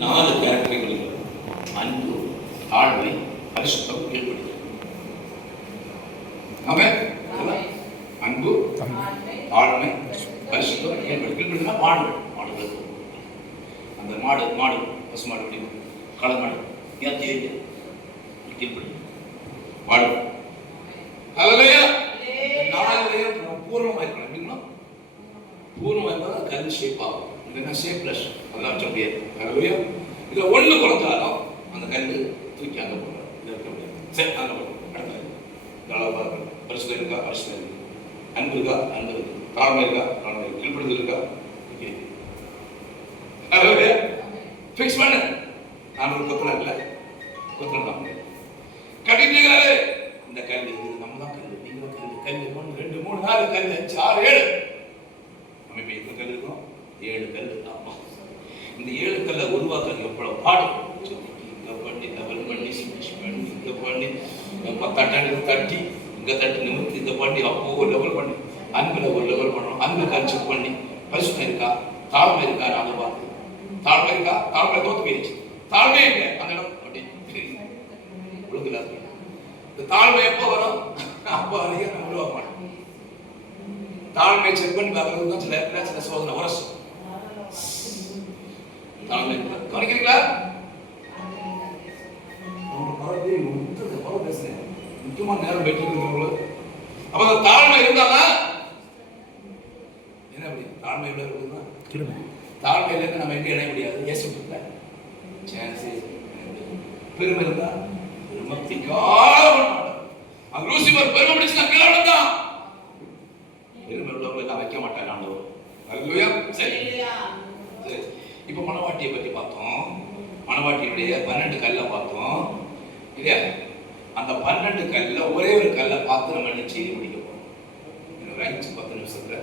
4 கேரக்டர்கள்: அன்பு, தாழ்மை, பரிசுத்தம், கீழ்ப்படிதல். அன்பு, தாழ்மை, பரிசுத்தம், கீழ்ப்படிதல். கீழ்ப்படிதல்னா மாடுகள். அந்த மாடு பசு மாடு பிடிக்கும், களை மாடு ஏற்றி கீழ்ப்படிதல் மாடு. ஹல்லேலூயா. 4 பூர்ணமாக இருக்கணும். எப்படின்னா பூர்ணமாக இருந்தால் கல் ஷேப் ஆகும். இல்லைன்னா ஷேப்லெஸ், அதெல்லாம் வச்ச முடியாது. ஹல்லேலூயா. இதில் ஒன்று குறைஞ்சாலும் அந்த கல் தூக்கி அங்கே போடுறோம். இதை இருக்க முடியாது. சரி, அங்கே போடுறோம். அடுத்த பரிசுத்தம் இருக்கா? பரிசுத்தம் இருக்கு. அன்பு இருக்கா? அன்பு இருக்கு. தாழ்மை இருக்கா? தாழ்மை இருக்கு. கீழ்ப்படிதல் இருக்கா? ஹல்லேலூயா. ஃபிக்ஸ் பண்ணு. நான் ஒரு கொத்தனை இல்லை, கொத்தனை தான் கட்டிட்டீங்களே. இந்த கல் இது நம்ம தான் கல், நீங்களும் கல். 1 2 3 4 கல் 5 6 7 நம்ம இப்போ எத்தனை கல் இருக்கோம்? 7 கல். ஆமா, இந்த 7 கல்லை உருவாக்குறது எவ்வளவு பாடு. இங்கே பண்ணி டபுள் பண்ணி ஸ்மிஷ் பண்ணி இங்கே பண்ணி தட்டி இங்கே தட்டி நிமிர்த்தி இங்கே பண்ணி அப்போ ஒரு லெவல் பண்ணி அன்பில் ஒரு லெவல் பண்ணணும். அன்பு கன்செப்ட் பண்ணி பரிசுத்தம் இருக்கா? தாழ்மை இருக்கா? நாங்கள் பார்த்து தாழ்மை இருக்கா? தாழ்மை தோத்து போயிடுச்சு. தாழ்மையே இல்லை அந்த இடம் அப்படி ஒழுங்குல. இந்த தாழ்மை எப்போ வரும்? அப்போ அதிக நம்ம உருவாக்க மாட்டோம். தாழ்மையை செக் பண்ணி பார்க்கறது தான் சில சோதனை வரசு. தாழ்மை கவனிக்கிறீங்களா? பேசுறேன் முக்கியமான நேரம் போயிட்டு இருக்கு. அப்ப அந்த தாழ்மை இருந்தாதான் என்ன முடியும்? தாழ்மை எவ்வளவு இருக்குதுன்னா தாழ்மையில இருந்து நம்ம எங்க இணைய முடியாது. ஏசுல சான்ஸே. பெருமை இருந்தா லூசிபர் பெருமை பிடிச்சு கீழே தான். பெருமை உள்ளவங்களை வைக்க மாட்டாங்க ஆண்டவர். ஹல்லேலூயா. சரி, இப்ப மணவாட்டியை பற்றி பார்த்தோம். மணவாட்டியுடைய 12 கல்லை பார்த்தோம் இல்லையா? அந்த 12 கல்ல ஒரே ஒரு கல்லை பார்த்து நம்ம என்ன செய்தி முடிக்க போறோம். இன்னும் 5-10 நிமிஷத்துல